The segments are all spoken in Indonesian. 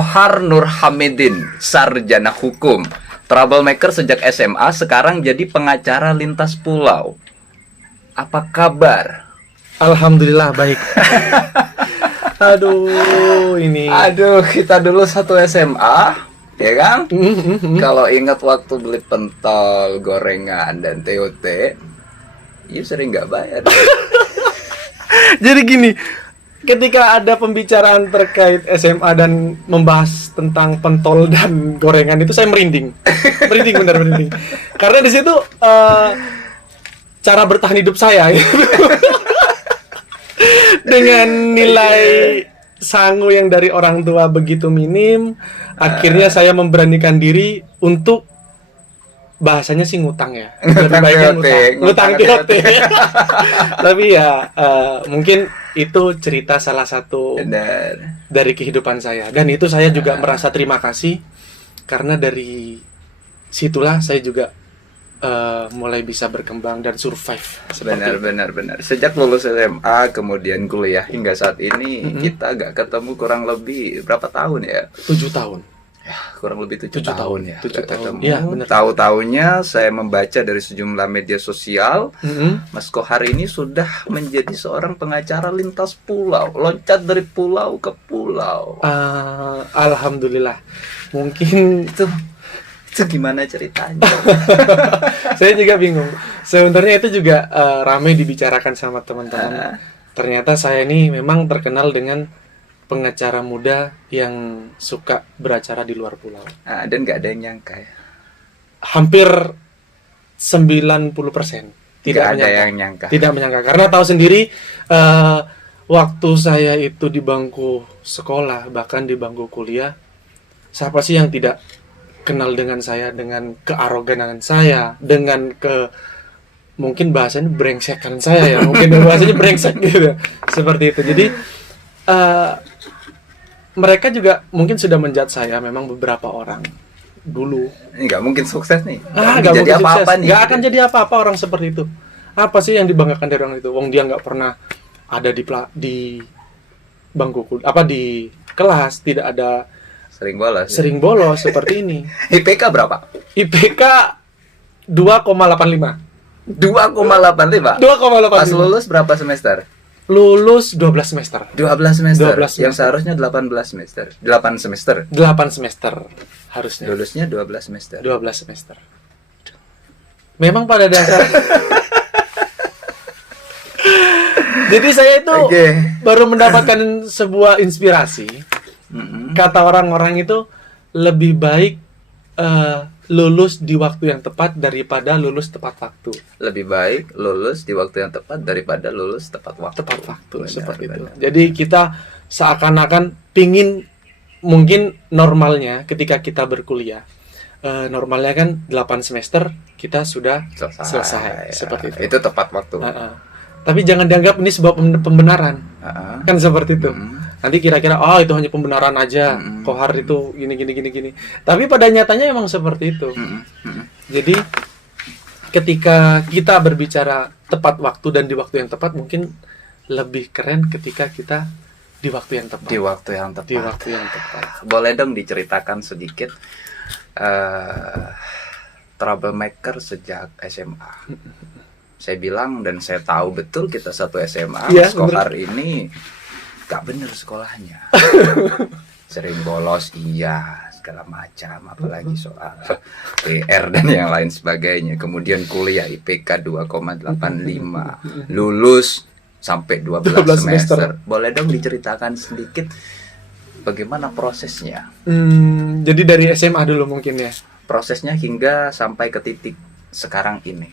Kohar Nur Hamidin, sarjana hukum, troublemaker sejak SMA, sekarang jadi pengacara lintas pulau. Apa kabar? Alhamdulillah baik. Aduh, kita dulu satu SMA, ya kan? Kalau ingat waktu beli pentol, gorengan, dan TOT, ya sering nggak bayar. Jadi gini, ketika ada pembicaraan terkait SMA dan membahas tentang pentol dan gorengan itu saya merinding. Benar merinding. Karena di situ cara bertahan hidup saya dengan nilai sangu yang dari orang tua begitu minim, akhirnya saya memberanikan diri untuk bahasanya sih ngutang ya. Ngutang TOT. Tapi ya mungkin itu cerita salah satu dari kehidupan saya, dan itu saya juga merasa terima kasih karena dari situlah saya juga mulai bisa berkembang dan survive. Benar. Sejak lulus SMA kemudian kuliah hingga saat ini kita gak ketemu kurang lebih berapa tahun ya? 7 tahun. Ya, kurang lebih 7 tahun ya. 7 tahun. Ya, tahu-taunya saya membaca dari sejumlah media sosial, Mas Kohar ini sudah menjadi seorang pengacara lintas pulau, loncat dari pulau ke pulau. Alhamdulillah. Mungkin itu gimana ceritanya? Saya juga bingung. Sebenarnya itu juga ramai dibicarakan sama teman-teman. Ternyata saya ini memang terkenal dengan pengacara muda yang suka beracara di luar pulau. Dan nggak ada yang nyangka ya? Hampir 90% tidak ada yang nyangka. Tidak menyangka, karena tahu sendiri waktu saya itu di bangku sekolah, bahkan di bangku kuliah, siapa sih yang tidak kenal dengan saya, dengan kearoganan saya, dengan mungkin bahasanya brengsekan saya ya, mungkin bahasanya brengsek gitu, seperti itu. Jadi mereka juga mungkin sudah menjudge saya, memang beberapa orang dulu. Ini nggak mungkin sukses nih. Nggak jadi apa-apa nih. Nggak akan jadi apa-apa orang seperti itu. Apa sih yang dibanggakan dari orang itu? Wong dia nggak pernah ada di bangku di kelas, tidak ada. Sering bolos seperti ini. IPK berapa? IPK 2,85. 2,85. Pas lulus berapa semester? Lulus 12 semester. 12 semester. Yang seharusnya 18 semester. 8 semester. 8 semester harusnya. Lulusnya 12 semester. 12 semester. Memang pada dasar. Jadi saya itu baru mendapatkan sebuah inspirasi. Kata orang-orang itu lebih baik lulus di waktu yang tepat daripada lulus tepat waktu. Lebih baik lulus di waktu yang tepat daripada lulus tepat waktu. Seperti itu. Jadi kita seakan-akan pingin, mungkin normalnya ketika kita berkuliah, normalnya kan 8 semester kita sudah selesai. Seperti itu. Itu tepat waktu. Tapi jangan dianggap ini sebuah pembenaran. Kan seperti itu. Nanti kira-kira itu hanya pembenaran aja. Kohar itu gini. Tapi pada nyatanya emang seperti itu. Jadi ketika kita berbicara tepat waktu dan di waktu yang tepat, mungkin lebih keren ketika kita di waktu yang tepat. Di waktu yang tepat. Boleh dong diceritakan sedikit troublemaker sejak SMA. Saya bilang dan saya tahu betul kita satu SMA. Mas Kohar ini gak bener sekolahnya. Sering bolos, segala macam, apalagi soal PR dan yang lain sebagainya. Kemudian kuliah IPK 2,85, lulus sampai 12 semester. Boleh dong diceritakan sedikit bagaimana prosesnya? Jadi dari SMA dulu mungkin ya. Prosesnya hingga sampai ke titik sekarang ini.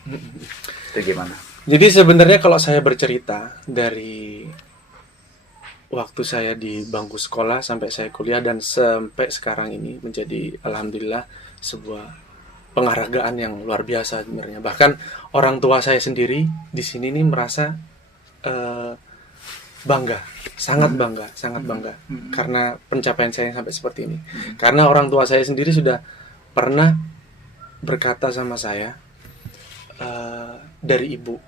Itu gimana? Jadi sebenarnya kalau saya bercerita dari waktu saya di bangku sekolah sampai saya kuliah dan sampai sekarang ini menjadi alhamdulillah sebuah penghargaan yang luar biasa sebenarnya. Bahkan orang tua saya sendiri di sini nih merasa bangga, sangat bangga karena pencapaian saya sampai seperti ini. Karena orang tua saya sendiri sudah pernah berkata sama saya, dari ibu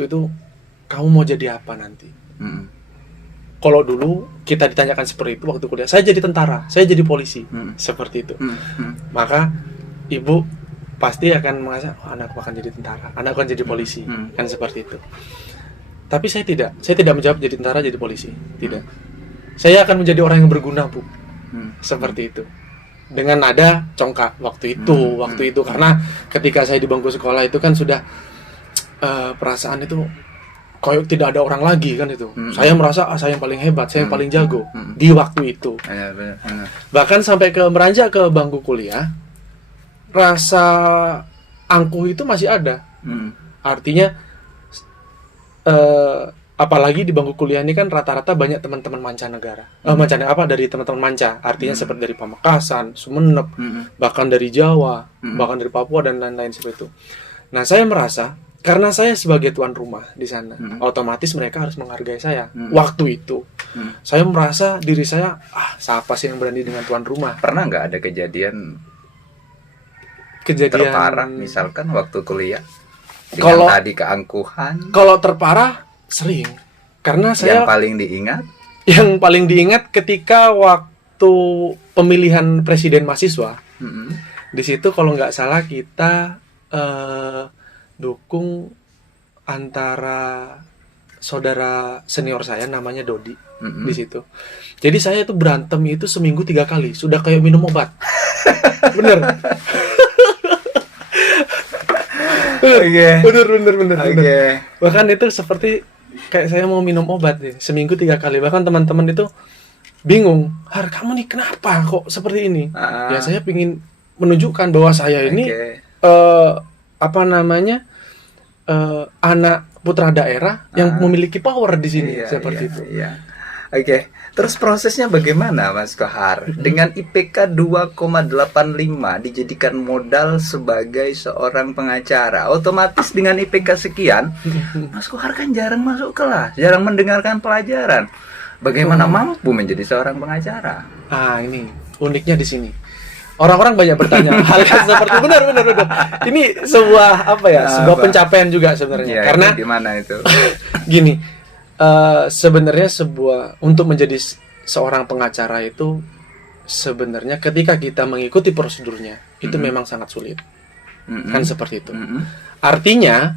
itu, kamu mau jadi apa nanti? kalau dulu kita ditanyakan seperti itu waktu kuliah, saya jadi tentara, saya jadi polisi, seperti itu. Maka ibu pasti akan merasa, oh, anakku akan jadi tentara, anakku akan jadi polisi, kan seperti itu. Tapi saya tidak menjawab jadi tentara, jadi polisi, tidak. Saya akan menjadi orang yang berguna, Bu, seperti itu. Dengan nada congkak waktu itu, karena ketika saya di bangku sekolah itu kan sudah perasaan itu kayak tidak ada orang lagi kan itu. Saya merasa saya yang paling hebat, saya yang paling jago di waktu itu. Benar. Bahkan sampai ke beranjak ke bangku kuliah, rasa angkuh itu masih ada. Artinya apalagi di bangku kuliah ini kan rata-rata banyak teman-teman mancanegara. Dari teman-teman manca. Artinya seperti dari Pamekasan, Sumeneb, bahkan dari Jawa, bahkan dari Papua dan lain-lain seperti itu. Nah, saya merasa karena saya sebagai tuan rumah di sana, otomatis mereka harus menghargai saya. Waktu itu, saya merasa diri saya, siapa sih yang berani dengan tuan rumah? Pernah nggak ada kejadian terparah, misalkan waktu kuliah? Dengan tadi keangkuhan. Kalau terparah, sering. Karena saya... Yang paling diingat ketika waktu pemilihan presiden mahasiswa. Di situ kalau nggak salah kita... dukung antara saudara senior saya namanya Dodi di situ. Jadi saya itu berantem itu seminggu 3 kali, sudah kayak minum obat. Bener. Bener. Bahkan itu seperti kayak saya mau minum obat deh, seminggu 3 kali. Bahkan teman-teman itu bingung, Har, kamu nih kenapa kok seperti ini? Ya saya ingin menunjukkan bahwa saya ini anak putra daerah yang memiliki power di sini, seperti itu. Oke. Terus prosesnya bagaimana, Mas Kohar? Dengan IPK 2,85 dijadikan modal sebagai seorang pengacara. Otomatis dengan IPK sekian, Mas Kohar kan jarang masuk kelas, jarang mendengarkan pelajaran. Bagaimana mampu menjadi seorang pengacara? Ini uniknya di sini. Orang-orang banyak bertanya hal yang seperti benar. Ini sebuah sebuah pencapaian juga sebenarnya. Karena di mana itu? Gini, sebenarnya untuk menjadi seorang pengacara itu sebenarnya ketika kita mengikuti prosedurnya itu memang sangat sulit. Kan seperti itu. Artinya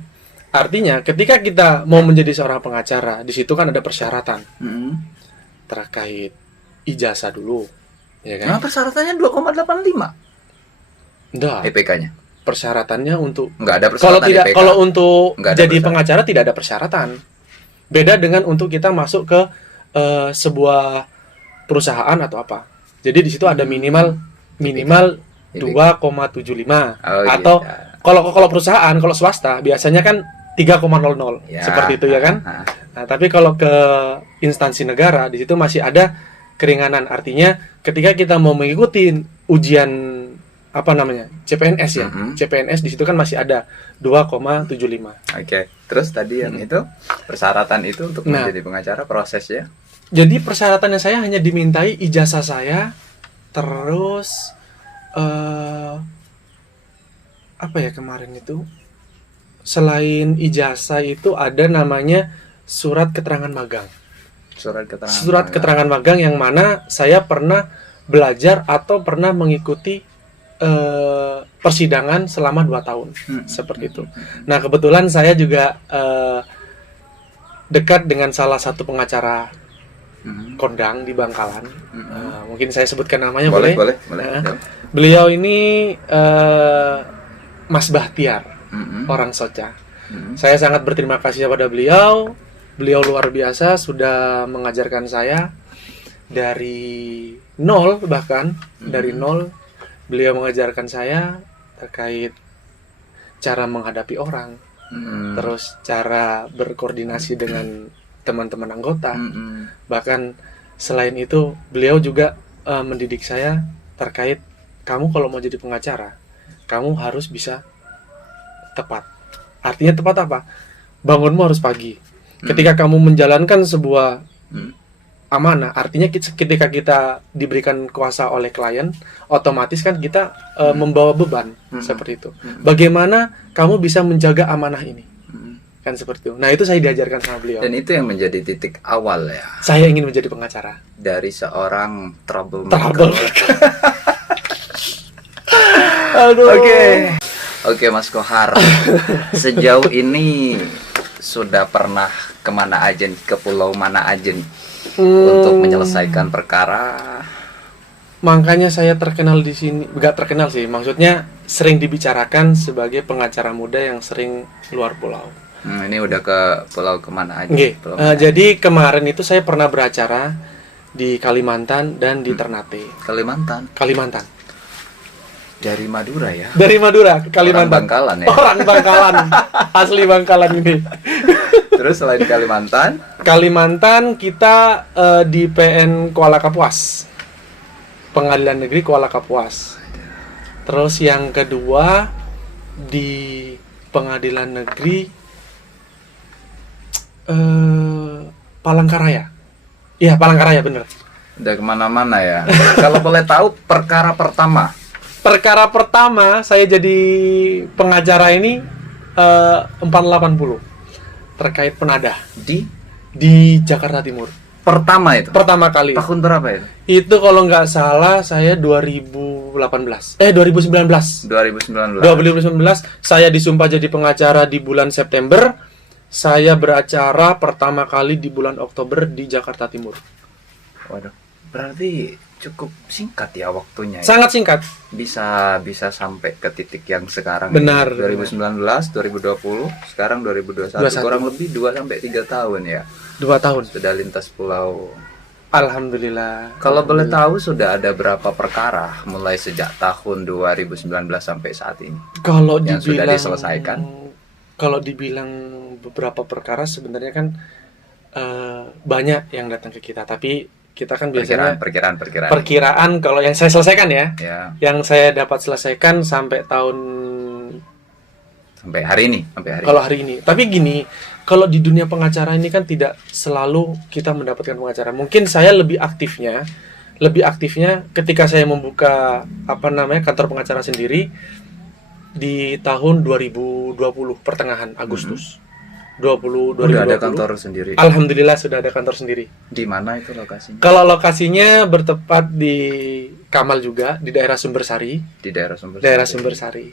ketika kita mau menjadi seorang pengacara, di situ kan ada persyaratan. Terkait ijazah dulu. Ya kan? Nah, persyaratannya 2,85. Enggak. IPK-nya. Persyaratannya untuk enggak ada persyaratan. Kalau untuk jadi pengacara tidak ada persyaratan. Beda dengan untuk kita masuk ke sebuah perusahaan atau apa. Jadi di situ ada minimal 2,75 atau kalau perusahaan, kalau swasta biasanya kan 3,00 seperti itu ya kan. Nah, tapi kalau ke instansi negara di situ masih ada keringanan, artinya ketika kita mau mengikuti ujian CPNS ya. CPNS di situ kan masih ada 2,75. Oke. Terus tadi yang itu persyaratan itu untuk menjadi pengacara prosesnya. Jadi persyaratannya saya hanya dimintai ijazah saya, terus kemarin itu selain ijazah itu ada namanya surat keterangan magang. Surat keterangan magang yang mana saya pernah belajar atau pernah mengikuti persidangan selama 2 tahun seperti itu. Nah, kebetulan saya juga dekat dengan salah satu pengacara kondang di Bangkalan. Mungkin saya sebutkan namanya, boleh? Beliau ini Mas Bahtiar, orang Soca. Saya sangat berterima kasih kepada beliau. Beliau luar biasa, sudah mengajarkan saya dari nol, bahkan dari nol. Beliau mengajarkan saya terkait cara menghadapi orang, terus cara berkoordinasi dengan teman-teman anggota. Bahkan selain itu, beliau juga mendidik saya terkait kamu kalau mau jadi pengacara, kamu harus bisa tepat. Artinya tepat apa? Bangunmu harus pagi. Ketika kamu menjalankan sebuah amanah, artinya ketika kita diberikan kuasa oleh klien, otomatis kan kita membawa beban seperti itu. Bagaimana kamu bisa menjaga amanah ini? kan seperti itu. Nah itu saya diajarkan sama beliau. Dan itu yang menjadi titik awal ya Saya ingin menjadi pengacara. dari seorang troublemaker. Troublemaker. Aduh. Oke Mas Kohar, sejauh ini sudah pernah kemana aja nih, ke pulau mana aja nih untuk menyelesaikan perkara? Makanya saya terkenal di sini, enggak terkenal sih, maksudnya sering dibicarakan sebagai pengacara muda yang sering keluar pulau. Ini udah ke pulau kemana aja? Oke, Pulau mana? jadi kemarin itu saya pernah beracara di Kalimantan dan di Ternate. Kalimantan. Dari Madura ya? Dari Madura ke Kalimantan. Orang Bangkalan ya? Orang Bangkalan. Asli Bangkalan ini. Terus selain Kalimantan? Kalimantan kita di PN Kuala Kapuas. Pengadilan Negeri Kuala Kapuas. Terus yang kedua di Pengadilan Negeri Palangkaraya. Iya, Palangkaraya bener. Udah kemana-mana ya? Kalau boleh tahu perkara pertama? Perkara pertama saya jadi pengacara ini 480 terkait penadah di Jakarta Timur. Pertama itu? Pertama kali. Tahun berapa itu? Itu kalau nggak salah saya 2019. 2019. 2019 saya disumpah jadi pengacara di bulan September. Saya beracara pertama kali di bulan Oktober di Jakarta Timur. Waduh, berarti cukup singkat ya waktunya. Sangat singkat. Bisa sampai ke titik yang sekarang. Benar. 2019, 2020, sekarang 2021. Kurang lebih 2 sampai 3 tahun ya. 2 tahun sudah lintas pulau. Alhamdulillah. Kalau boleh tahu sudah ada berapa perkara mulai sejak tahun 2019 sampai saat ini? Kalau yang dibilang, sudah diselesaikan? Kalau dibilang beberapa perkara sebenarnya kan banyak yang datang ke kita, tapi kita kan biasanya perkiraan kalau yang saya selesaikan ya. Yang saya dapat selesaikan sampai hari ini. Kalau hari ini. Tapi gini, kalau di dunia pengacara ini kan tidak selalu kita mendapatkan pengacara. Mungkin saya lebih aktifnya ketika saya membuka kantor pengacara sendiri di tahun 2020 pertengahan Agustus. 2020. Udah ada kantor sendiri. Alhamdulillah sudah ada kantor sendiri. Di mana itu lokasinya? Kalau lokasinya bertepat di Kamal juga, di daerah Sumbersari. Di daerah Sumbersari.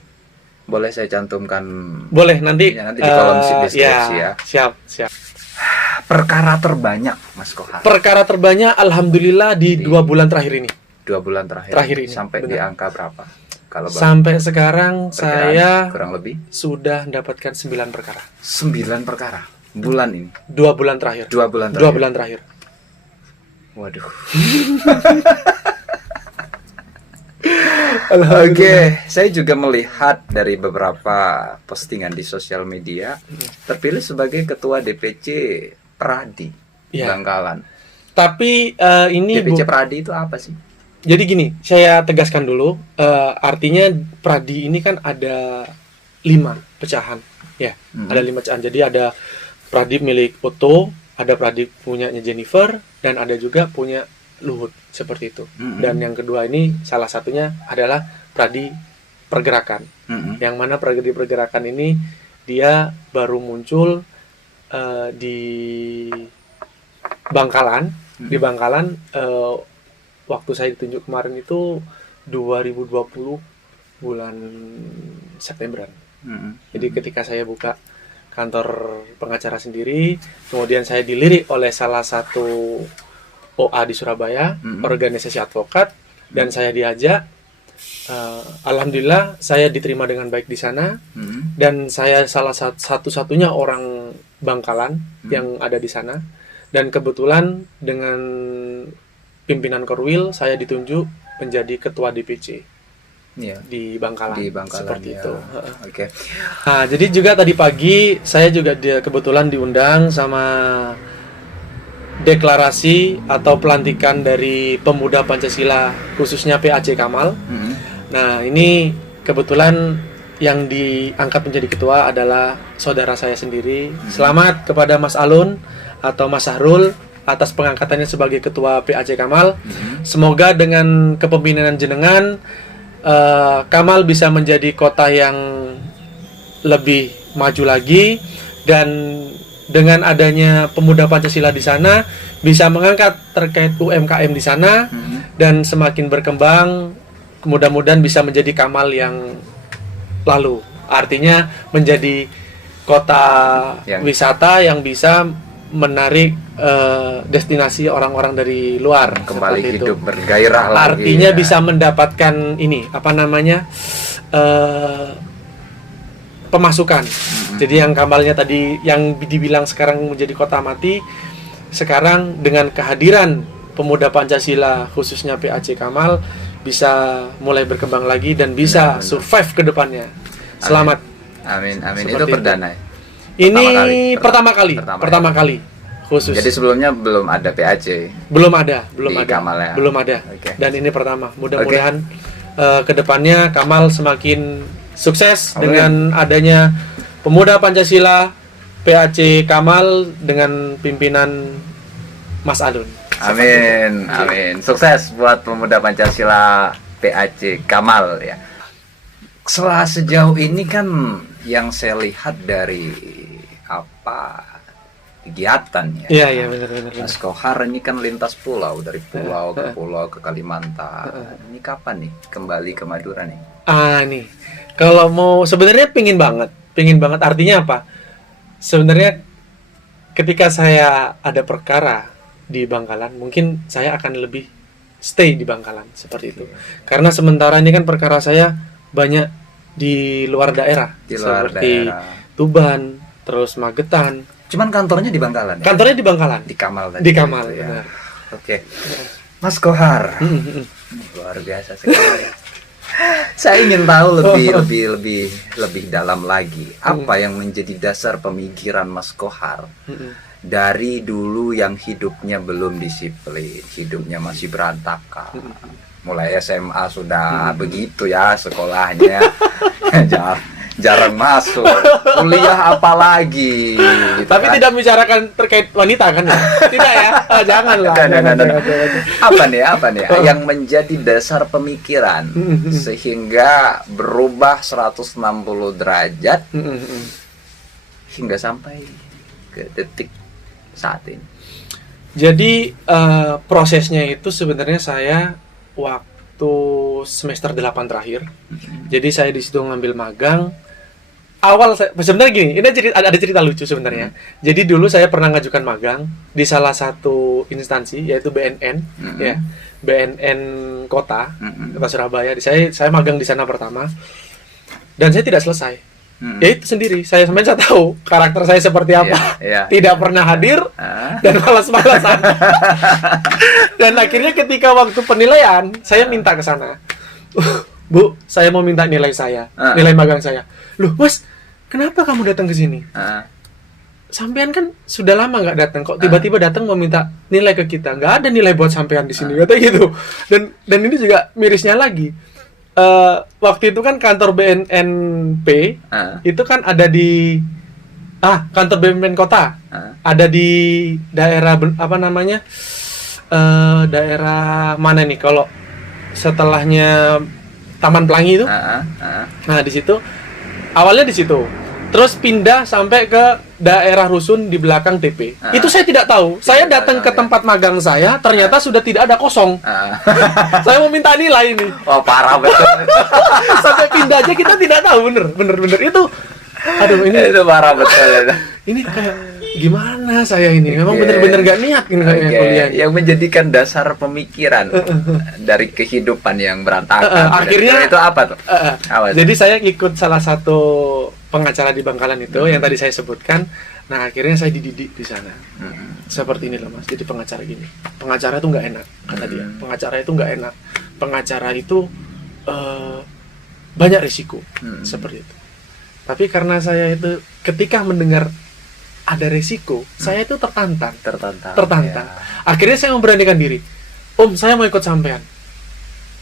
Boleh saya cantumkan? Boleh, nanti di kolom deskripsi ya. Siap. Perkara terbanyak, Mas Kohar? Perkara terbanyak alhamdulillah di 2 bulan terakhir ini. 2 bulan terakhir ini. Sampai di angka berapa? Sampai sekarang saya kurang lebih sudah mendapatkan 9 perkara. 9 perkara bulan ini. 2 bulan terakhir. 2 bulan terakhir. Waduh. Oke, saya juga melihat dari beberapa postingan di sosial media terpilih sebagai ketua DPC Pradi Bangkalan. Tapi ini DPC Pradi itu apa sih? Jadi gini, saya tegaskan dulu, artinya Pradi ini kan ada 5 pecahan, ya, ada 5 pecahan. Jadi ada Pradi milik Otto, ada Pradi punyanya Jennifer, dan ada juga punya Luhut, seperti itu. Dan yang kedua ini salah satunya adalah Pradi Pergerakan, yang mana Pradi Pergerakan ini dia baru muncul di Bangkalan, waktu saya ditunjuk kemarin itu 2020 bulan Septemberan. Jadi ketika saya buka kantor pengacara sendiri, kemudian saya dilirik oleh salah satu OA di Surabaya, organisasi advokat, dan saya diajak. Alhamdulillah saya diterima dengan baik di sana, dan saya salah satu-satunya orang Bangkalan yang ada di sana. Dan kebetulan dengan pimpinan Korwil saya ditunjuk menjadi ketua DPC di Bangkalan. Seperti itu. Oke. Nah, jadi juga tadi pagi saya juga kebetulan diundang sama deklarasi atau pelantikan dari pemuda Pancasila khususnya PAC Kamal. Nah, ini kebetulan yang diangkat menjadi ketua adalah saudara saya sendiri. Selamat kepada Mas Alun atau Mas Sahrul atas pengangkatannya sebagai ketua PAC Kamal. Semoga dengan kepemimpinan jenengan Kamal bisa menjadi kota yang lebih maju lagi, Dan dengan adanya pemuda Pancasila di sana bisa mengangkat terkait UMKM di sana dan semakin berkembang, mudah-mudahan bisa menjadi Kamal yang lalu. Artinya menjadi kota wisata yang bisa menarik destinasi orang-orang dari luar, kembali hidup bergairah lagi. Artinya bisa mendapatkan ini pemasukan. Jadi yang Kamalnya tadi yang dibilang sekarang menjadi kota mati, sekarang dengan kehadiran pemuda Pancasila khususnya PAC Kamal bisa mulai berkembang lagi dan bisa survive ke depannya. Selamat. Amin. Itu perdana. Ini pertama kali khusus. Jadi sebelumnya belum ada PAC. Belum ada. Kamal ya? Belum ada. Okay. Dan ini pertama. Mudah-mudahan ke depannya Kamal semakin sukses dengan adanya pemuda Pancasila PAC Kamal dengan pimpinan Mas Alun. Amin. Sukses buat pemuda Pancasila PAC Kamal ya. Sejauh ini kan yang saya lihat dari kegiatan ya. Iya benar. Mas Kohar ini kan lintas pulau dari pulau ke pulau ke Kalimantan. Ini kapan nih kembali ke Madura nih? Nih. Kalau mau sebenarnya pingin banget. Artinya apa? Sebenarnya ketika saya ada perkara di Bangkalan, mungkin saya akan lebih stay di Bangkalan seperti itu. Karena sementara ini kan perkara saya banyak di luar daerah, seperti Tuban, terus Magetan. Cuman kantornya di Bangkalan. Ya? Kantornya di Bangkalan. Di Kamal tadi. Di Kamal, gitu, ya. benar. Oke. Mas Kohar. Luar biasa sekali. Saya ingin tahu lebih dalam lagi apa yang menjadi dasar pemikiran Mas Kohar dari dulu yang hidupnya belum disiplin, hidupnya masih berantakan. Mulai SMA sudah begitu ya sekolahnya, jarang masuk, kuliah apalagi. Gitu tapi kan? Tidak membicarakan terkait wanita kan ya? Tidak ya? Janganlah. Apa nih yang menjadi dasar pemikiran sehingga berubah 160 derajat hingga sampai ke detik saat ini? Jadi prosesnya itu sebenarnya saya waktu semester 8 terakhir. Jadi saya di situ ngambil magang. Sebenarnya gini, ini ada cerita lucu sebenarnya. Jadi dulu saya pernah ngajukan magang di salah satu instansi yaitu BNN, ya, BNN Kota Surabaya. Saya magang di sana pertama dan saya tidak selesai. Ya itu sendiri, saya tahu karakter saya seperti apa. Tidak pernah hadir dan malas-malasan. Dan akhirnya ketika waktu penilaian, saya minta ke sana. Bu, saya mau minta nilai saya, nilai magang saya. Loh, Mas, kenapa kamu datang ke sini? Sampean kan sudah lama nggak datang, kok tiba-tiba datang mau minta nilai ke kita? Nggak ada nilai buat sampean di sini, katanya gitu. Dan ini juga mirisnya lagi. Waktu itu kan kantor BNNP itu kan ada di kantor BNN Kota ada di daerah daerah mana nih kalau setelahnya Taman Pelangi itu. Nah di situ awalnya di situ, terus pindah sampai ke daerah rusun di belakang TP. Itu saya tidak tahu. Saya datang ke tempat magang saya, ternyata sudah tidak ada kosong. Saya mau minta nilai ini. Wah, parah betul. Sampai pindah aja kita tidak tahu, bener itu. Aduh, ini itu parah betul. Ini kayak gimana saya ini? Memang bener-bener gak niat ini kuliah. Yang menjadikan dasar pemikiran dari kehidupan yang berantakan. Akhirnya itu apa tuh? Jadi saya ikut salah satu pengacara di Bangkalan itu yang tadi saya sebutkan. Nah akhirnya saya dididik di sana. Seperti inilah Mas. Jadi pengacara gini. Pengacara itu nggak enak kata dia. Pengacara itu nggak enak. Pengacara itu banyak risiko. Seperti itu. Tapi karena saya itu ketika mendengar ada risiko, saya itu tertantang. Ya. Akhirnya saya memberanikan diri. Om, saya mau ikut sampean.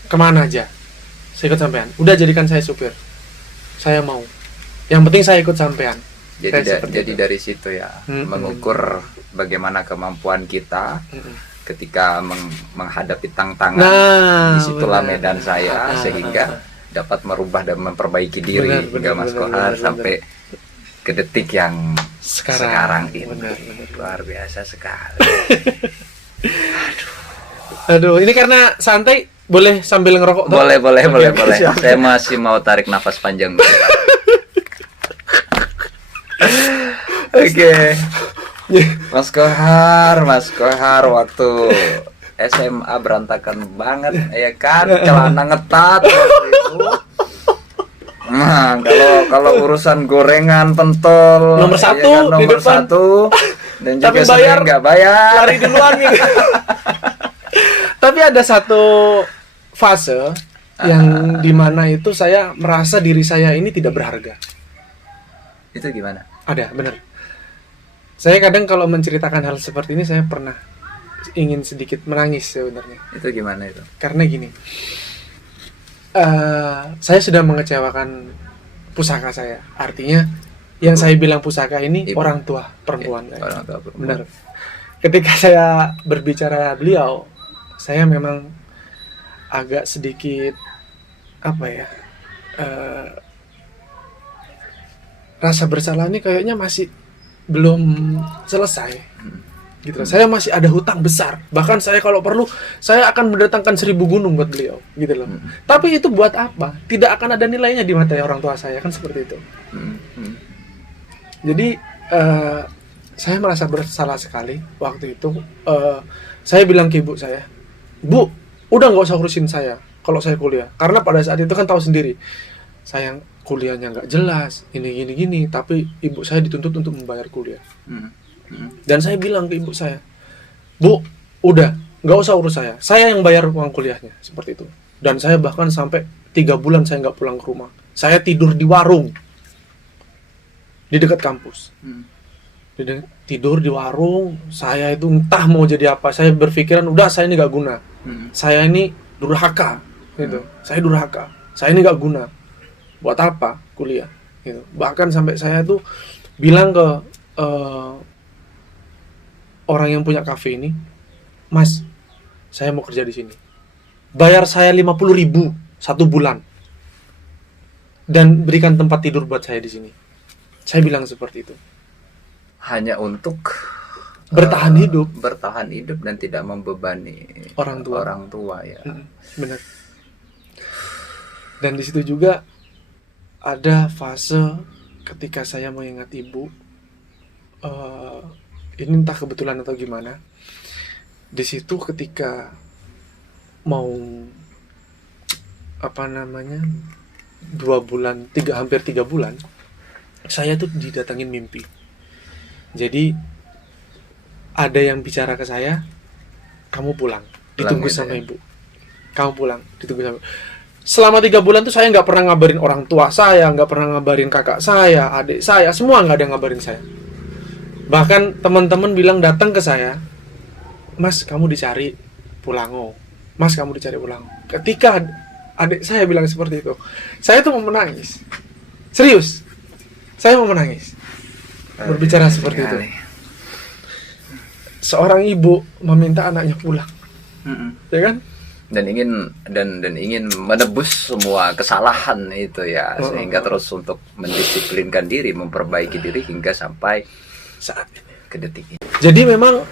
Kemana aja? Saya ikut sampean. Udah jadikan saya supir. Saya mau. Yang penting saya ikut sampean. Jadi dari situ ya, mengukur bagaimana kemampuan kita ketika menghadapi tantangan. Disitulah medan saya sehingga dapat merubah dan memperbaiki diri hingga Mas Kohar sampai ke detik yang sekarang ini. Benar. Luar biasa sekali. Aduh, ini karena santai, boleh sambil ngerokok? Boleh. Siap. Saya masih mau tarik nafas panjang dulu. Oke. Mas Kohar waktu SMA berantakan banget ya kan, celana ngetat waktu itu. Nah, kalau urusan gorengan, pentol nomor satu ya kan, di nomor depan. satu, dan juga Tapi sering nggak bayar. lari duluan gitu. Tapi ada satu fase yang dimana itu saya merasa diri saya ini tidak berharga. Itu gimana? Ada, bener. Saya kadang kalau menceritakan hal seperti ini, saya pernah ingin sedikit menangis sebenarnya. Itu gimana itu? Karena gini, saya sudah mengecewakan pusaka saya. Artinya yang saya bilang pusaka ini Ibu. orang tua perempuan. Ya, orang tua perempuan. Benar. Ketika saya berbicara beliau, saya memang agak sedikit apa ya, rasa bersalah ini kayaknya masih belum selesai. Gitu. Saya masih ada hutang besar. Bahkan saya kalau perlu, saya akan mendatangkan 1000 gunung buat beliau, gitu loh. Tapi itu buat apa? Tidak akan ada nilainya di mata orang tua saya, kan seperti itu. Jadi saya merasa bersalah sekali waktu itu. Saya bilang ke ibu saya, "Bu, udah nggak usah urusin saya kalau saya kuliah." Karena pada saat itu kan tahu sendiri, saya kuliahnya nggak jelas, gini. Tapi ibu saya dituntut untuk membayar kuliah. Dan saya bilang ke ibu saya, "Bu, udah, nggak usah urus saya yang bayar uang kuliahnya," seperti itu. Dan saya bahkan sampai 3 bulan saya nggak pulang ke rumah. Saya tidur di warung di dekat kampus. Tidur di warung, saya itu entah mau jadi apa. Saya berpikiran, udah saya ini nggak guna. Saya ini durhaka, gitu. Saya durhaka. Saya ini nggak guna. Buat apa kuliah? Gitu. Bahkan sampai saya tuh bilang ke orang yang punya kafe ini, "Mas, saya mau kerja di sini. Bayar saya 50.000 1 bulan. Dan berikan tempat tidur buat saya di sini." Saya bilang seperti itu. Hanya untuk Bertahan hidup dan tidak membebani orang tua ya. Benar. Dan di situ juga ada fase ketika saya mengingat ibu. Ini entah kebetulan atau gimana. Di situ ketika mau 2 bulan, hampir 3 bulan, saya tuh didatangin mimpi. Jadi ada yang bicara ke saya, "Kamu pulang, ditunggu sama ibu. Kamu pulang, ditunggu sama ibu." Selama 3 bulan tuh saya nggak pernah ngabarin orang tua saya, nggak pernah ngabarin kakak saya, adik saya, semua nggak ada yang ngabarin saya. Bahkan teman-teman bilang datang ke saya, "Mas, kamu dicari Pulango. Mas, kamu dicari Pulango." Ketika adik saya bilang seperti itu, saya tuh mau menangis. Serius, saya mau menangis. Berbicara seperti itu. Seorang ibu meminta anaknya pulang, ya kan? Dan ingin menebus semua kesalahan itu ya, sehingga terus untuk mendisiplinkan diri, memperbaiki diri hingga sampai Saat ini, ke detik ini. Jadi memang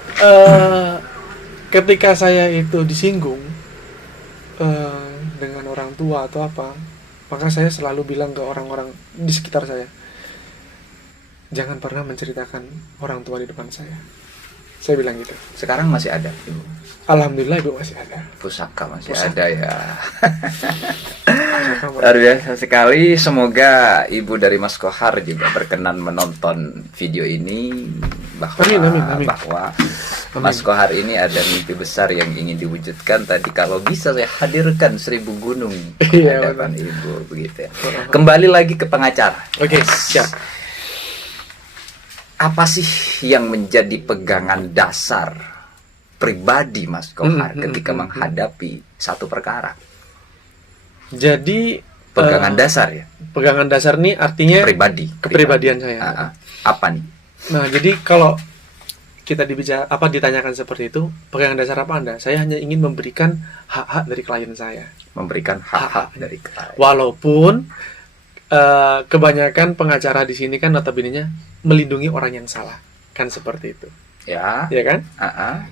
ketika saya itu disinggung dengan orang tua atau apa, maka saya selalu bilang ke orang-orang di sekitar saya, jangan pernah menceritakan orang tua di depan saya. Saya bilang gitu. Sekarang masih ada ibu? Alhamdulillah ibu masih ada. Pusaka masih ada ya. Luar biasa sekali. Semoga ibu dari Mas Kohar juga berkenan menonton video ini, bahwa Amin. Mas Kohar ini ada mimpi besar yang ingin diwujudkan. Tadi kalau bisa saya hadirkan 1000 gunung di hadapan ibu, begitu ya. Kembali lagi ke pengacara. Oke, siap. Apa sih yang menjadi pegangan dasar pribadi Mas Kohar ketika menghadapi satu perkara? Jadi pegangan dasar ya. Pegangan dasar nih artinya pribadi, kepribadian saya. Apa nih? Nah, jadi kalau kita ditanyakan seperti itu, pegangan dasar apa Anda? Saya hanya ingin memberikan hak-hak dari klien saya. Memberikan hak-hak dari klien. Walaupun kebanyakan pengacara di sini kan notabene-nya melindungi orang yang salah, kan seperti itu. Ya. Ya kan?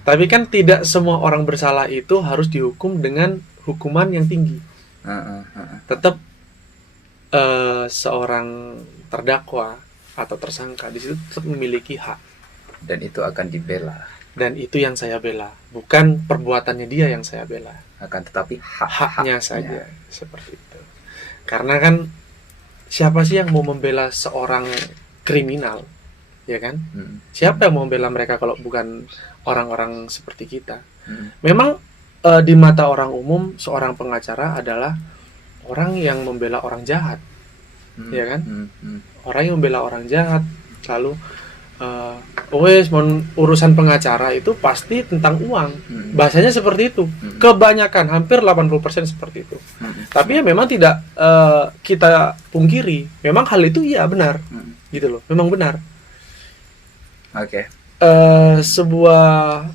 Tapi kan tidak semua orang bersalah itu harus dihukum dengan hukuman yang tinggi. Tetap seorang terdakwa atau tersangka di situ tetap memiliki hak. Dan itu akan dibela. Dan itu yang saya bela, bukan perbuatannya dia yang saya bela. Akan tetapi haknya saja, seperti itu. Karena kan siapa sih yang mau membela seorang kriminal, ya kan? Siapa yang mau membela mereka kalau bukan orang-orang seperti kita? Memang di mata orang umum seorang pengacara adalah orang yang membela orang jahat, ya kan? Orang yang membela orang jahat, lalu urusan pengacara itu pasti tentang uang. Bahasanya seperti itu. Kebanyakan, hampir 80% seperti itu. Tapi ya memang tidak kita pungkiri. Memang hal itu iya benar. Gitu loh. Memang benar. Oke. Sebuah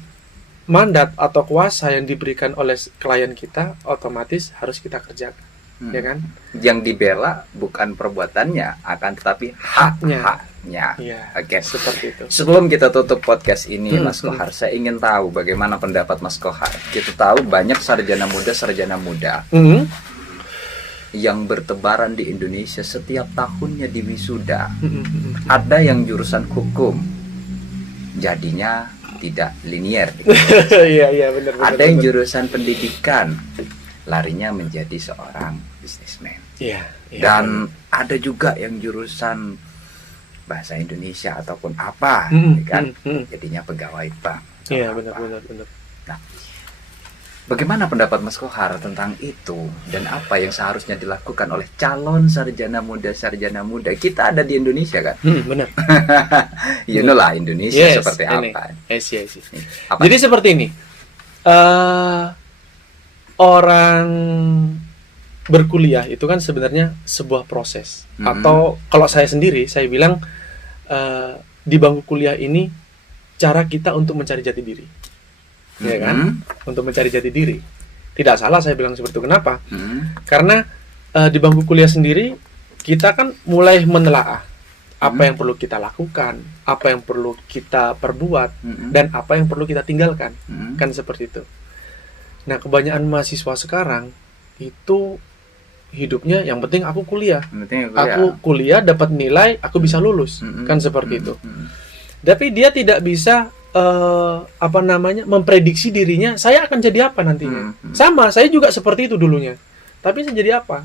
mandat atau kuasa yang diberikan oleh klien kita otomatis harus kita kerjakan. Ya kan? Yang dibela bukan perbuatannya, akan tetapi haknya. Iya, Oke. Seperti itu. Sebelum kita tutup podcast ini, Mas Kohar, saya ingin tahu bagaimana pendapat Mas Kohar. Kita tahu banyak sarjana muda yang bertebaran di Indonesia setiap tahunnya di wisuda. Ada yang jurusan hukum, jadinya tidak linier. Iya benar. Ada yang jurusan pendidikan, larinya menjadi seorang bisnismen. Iya. Dan ada juga yang jurusan bahasa Indonesia ataupun apa, kan? Jadinya pegawai bank. Iya benar. Nah, bagaimana pendapat Mas Kohar tentang itu dan apa yang seharusnya dilakukan oleh calon sarjana muda? Kita ada di Indonesia kan? Benar. You know lah Indonesia seperti apa? Apa? Jadi seperti ini. Orang berkuliah itu kan sebenarnya sebuah proses. Atau kalau saya sendiri, saya bilang di bangku kuliah ini cara kita untuk mencari jati diri. Ya kan? Untuk mencari jati diri. Tidak salah saya bilang seperti itu. Kenapa? Karena di bangku kuliah sendiri kita kan mulai menelaah apa yang perlu kita lakukan, apa yang perlu kita perbuat, dan apa yang perlu kita tinggalkan. Kan seperti itu. Nah, kebanyakan mahasiswa sekarang itu hidupnya yang penting aku kuliah. Aku kuliah dapat nilai, aku bisa lulus. Kan seperti itu. Tapi dia tidak bisa memprediksi dirinya saya akan jadi apa nantinya. Sama, saya juga seperti itu dulunya. Tapi saya jadi apa?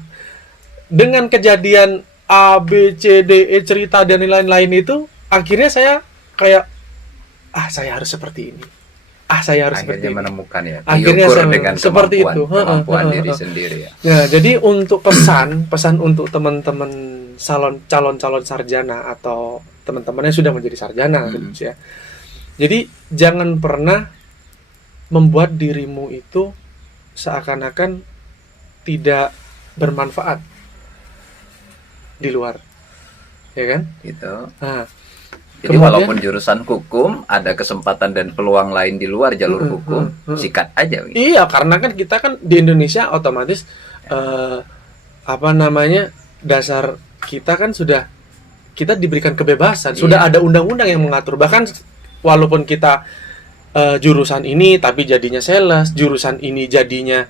Dengan kejadian A, B, C, D, E, cerita dan lain-lain itu, akhirnya saya kayak saya harus seperti ini. Saya harus seperti ini. Menemukan ya. Akhirnya saya dengan seperti itu. Kemampuan diri sendiri ya. Nah, jadi untuk pesan untuk teman-teman calon sarjana atau teman-teman yang sudah menjadi sarjana ya. Jadi jangan pernah membuat dirimu itu seakan-akan tidak bermanfaat di luar. Ya kan? Gitu. Nah, jadi walaupun jurusan hukum ada kesempatan dan peluang lain di luar jalur hukum, sikat aja. Gitu. Iya, karena kan kita kan di Indonesia otomatis dasar kita kan kita diberikan kebebasan, sudah ada undang-undang yang mengatur. Bahkan walaupun kita jurusan ini tapi jadinya sales, jurusan ini jadinya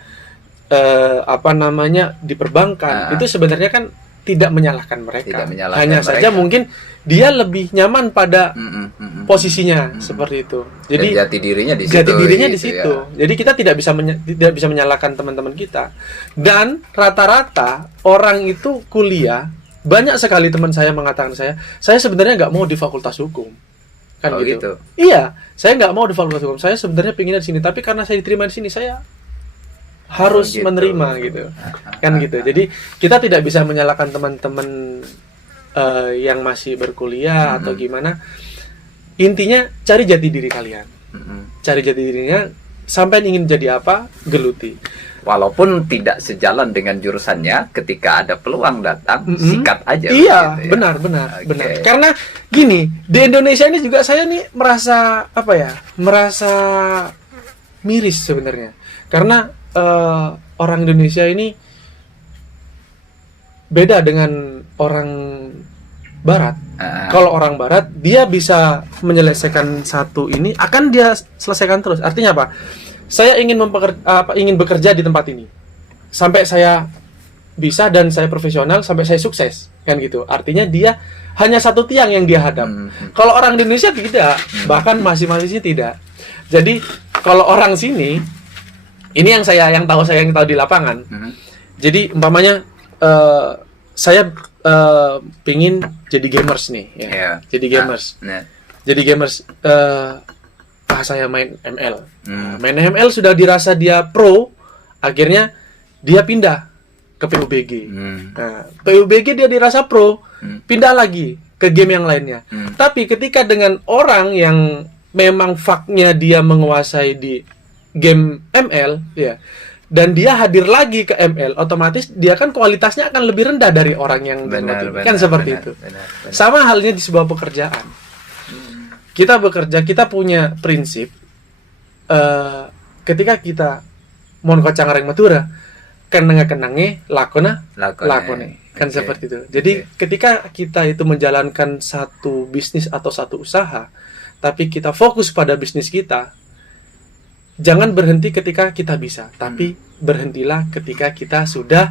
di perbankan, itu sebenarnya kan tidak menyalahkan mereka. Hanya saja mungkin dia lebih nyaman pada posisinya seperti itu. Jadi jati dirinya di situ. Jati dirinya di situ. Ya. Jadi kita tidak bisa menyalahkan teman-teman kita. Dan rata-rata orang itu kuliah, banyak sekali teman saya mengatakan saya sebenarnya nggak mau di Fakultas Hukum. Kan gitu. Iya, saya nggak mau di Fakultas Hukum. Saya sebenarnya pinginnya di sini, tapi karena saya diterima di sini saya harus menerima gitu. Kan gitu. Jadi kita tidak bisa menyalahkan teman-teman yang masih berkuliah atau gimana. Intinya cari jati diri kalian. Cari jati dirinya, sampai ingin jadi apa, geluti. Walaupun tidak sejalan dengan jurusannya, ketika ada peluang datang, sikat aja. Iya, gitu ya? benar. Karena gini, di Indonesia ini juga saya nih merasa miris sebenarnya. Karena orang Indonesia ini beda dengan orang barat. Kalau orang barat dia bisa menyelesaikan satu ini akan dia selesaikan terus. Artinya apa? Saya ingin ingin bekerja di tempat ini sampai saya bisa dan saya profesional sampai saya sukses kan gitu. Artinya dia hanya satu tiang yang dia hadap. Kalau orang Indonesia tidak, bahkan mahasiswa tidak. Jadi kalau orang sini ini yang tahu di lapangan. Jadi umpamanya saya pingin jadi gamers nih ya. Yeah. Jadi gamers. Jadi gamers saya main ML. Main ML sudah dirasa dia pro, akhirnya dia pindah ke PUBG. Nah, PUBG dia dirasa pro, pindah lagi ke game yang lainnya. Tapi ketika dengan orang yang memang faknya dia menguasai di game ML, ya, dan dia hadir lagi ke ML, otomatis dia kan kualitasnya akan lebih rendah dari orang yang kan seperti itu. Sama halnya di sebuah pekerjaan. Kita bekerja, kita punya prinsip. Ketika kita mon kocang areng matura, kenange lakone kan seperti itu. Jadi ketika kita itu menjalankan satu bisnis atau satu usaha, tapi kita fokus pada bisnis kita, jangan berhenti ketika kita bisa, tapi berhentilah ketika kita sudah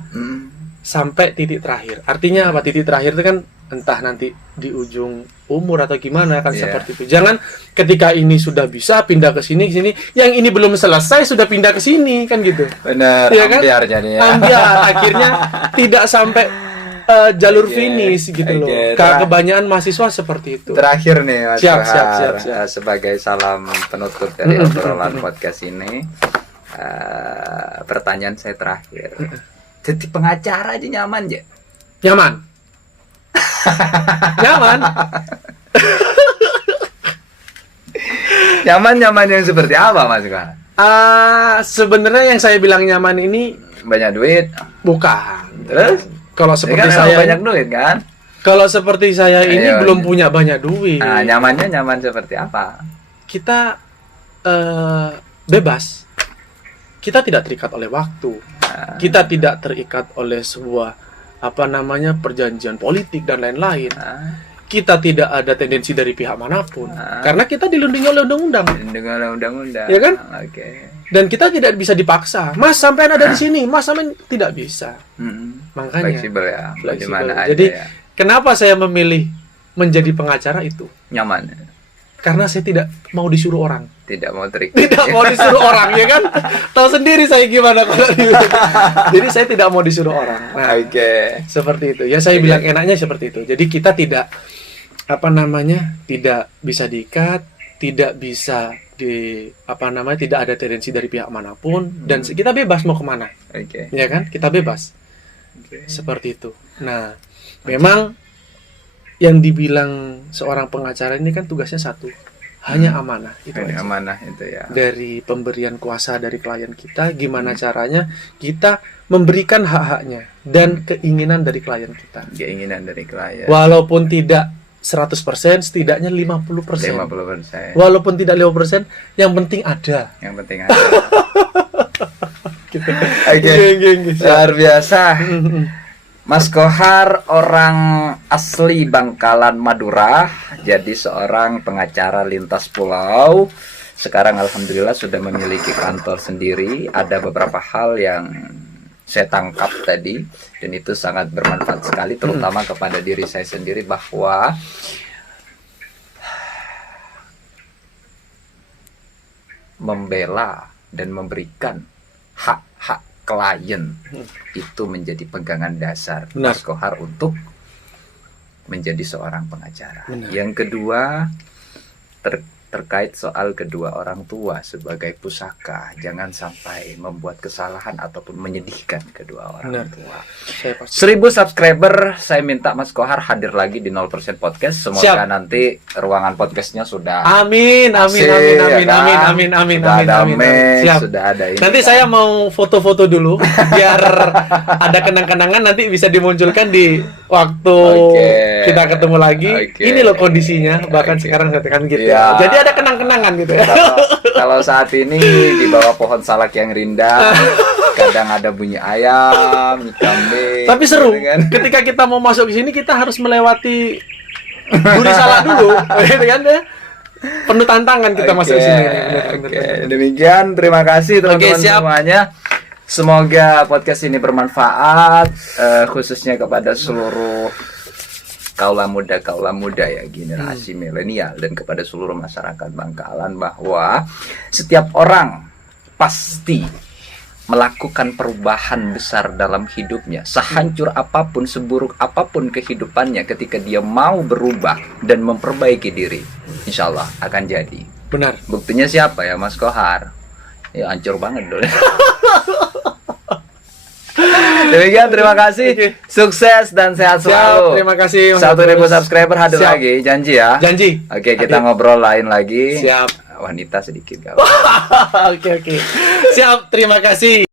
sampai titik terakhir. Artinya apa? Titik terakhir itu kan entah nanti di ujung umur atau gimana kan seperti itu. Jangan ketika ini sudah bisa pindah ke sini, yang ini belum selesai sudah pindah ke sini kan gitu. Benar, ya kan? Ambiar jadinya. Ambiar akhirnya tidak sampai jalur finish gitu loh. Kebanyakan mahasiswa seperti itu. Terakhir nih Mas siap. Sebagai salam penutup dari obrolan podcast ini, pertanyaan saya terakhir. Jadi pengacara aja nyaman ya? Nyaman. Nyaman yang seperti apa Mas Kohar? Sebenarnya yang saya bilang nyaman ini banyak duit. Bukan. Terus kalau seperti kan saya banyak duit kan? Kalau seperti saya ini belum punya banyak duit. Nah, nyaman seperti apa? Kita bebas. Kita tidak terikat oleh waktu. Kita tidak terikat oleh sebuah perjanjian politik dan lain-lain. Kita tidak ada tendensi dari pihak manapun. Karena kita dilindungi oleh undang-undang. Ya kan? Dan kita tidak bisa dipaksa. Mas sampean ada di sini, Mas sampean tidak bisa. Makanya fleksibel ya. Bagaimana aja. Jadi kenapa saya memilih menjadi pengacara itu? Nyaman. Karena saya tidak mau disuruh orang. Tidak mau disuruh orang, ya kan? Tahu sendiri saya gimana kalau jadi saya tidak mau disuruh orang. Nah, seperti itu. Ya saya bilang enaknya seperti itu. Jadi kita tidak tidak bisa diikat, tidak bisa tidak ada tendensi dari pihak manapun, dan kita bebas mau kemana. Ya kan? Kita bebas. Seperti itu. Nah, memang yang dibilang seorang pengacara ini kan tugasnya satu, hanya amanah itu aja. Amanah itu ya. Dari pemberian kuasa dari klien kita, gimana caranya kita memberikan hak-haknya dan keinginan dari klien kita. Keinginan dari klien. Walaupun tidak 100%, setidaknya 50%. 50%. Walaupun tidak 5%, yang penting ada. Gitu. Luar biasa. Mas Kohar orang asli Bangkalan, Madura, jadi seorang pengacara lintas pulau. Sekarang alhamdulillah sudah memiliki kantor sendiri. Ada beberapa hal yang saya tangkap tadi, dan itu sangat bermanfaat sekali, terutama kepada diri saya sendiri, bahwa membela dan memberikan hak-hak klien itu menjadi pegangan dasar Mas Kohar untuk menjadi seorang pengacara. Yang kedua, terkait soal kedua orang tua sebagai pusaka, jangan sampai membuat kesalahan ataupun menyedihkan kedua orang tua. 1000 subscriber, saya minta Mas Kohar hadir lagi di 0% podcast. Semoga nanti ruangan podcastnya sudah amin. Sudah ada ini. Nanti saya mau foto-foto dulu biar ada kenang-kenangan, nanti bisa dimunculkan di waktu kita ketemu lagi. Ini loh kondisinya, bahkan sekarang saya tekan gitu. Jadi ada kenang-kenangan gitu ya. Kalau saat ini di bawah pohon salak yang rindang, kadang ada bunyi ayam, kambing. Tapi seru. gitu kan. Ketika kita mau masuk ke sini kita harus melewati duri salah dulu, gitu kan ya. Penuh tantangan kita masuk ke sini. Oke. Demikian, terima kasih teman-teman siap. semuanya. Semoga podcast ini bermanfaat, khususnya kepada seluruh kaula muda ya, generasi milenial, dan kepada seluruh masyarakat Bangkalan, bahwa setiap orang pasti melakukan perubahan besar dalam hidupnya. Sehancur apapun, seburuk apapun kehidupannya, ketika dia mau berubah dan memperbaiki diri, insya Allah akan jadi. Benar. Buktinya siapa ya, Mas Kohar? Ya hancur banget dulu. Demikian, terima kasih. Oke. Sukses dan sehat Siap, selalu. terima kasih, Mas 1.000 Agus. subscriber hadir Siap. lagi, janji ya. Janji. Oke, kita Hadir. ngobrol lain lagi. Siap. Wanita sedikit gak Oke. Siap, terima kasih.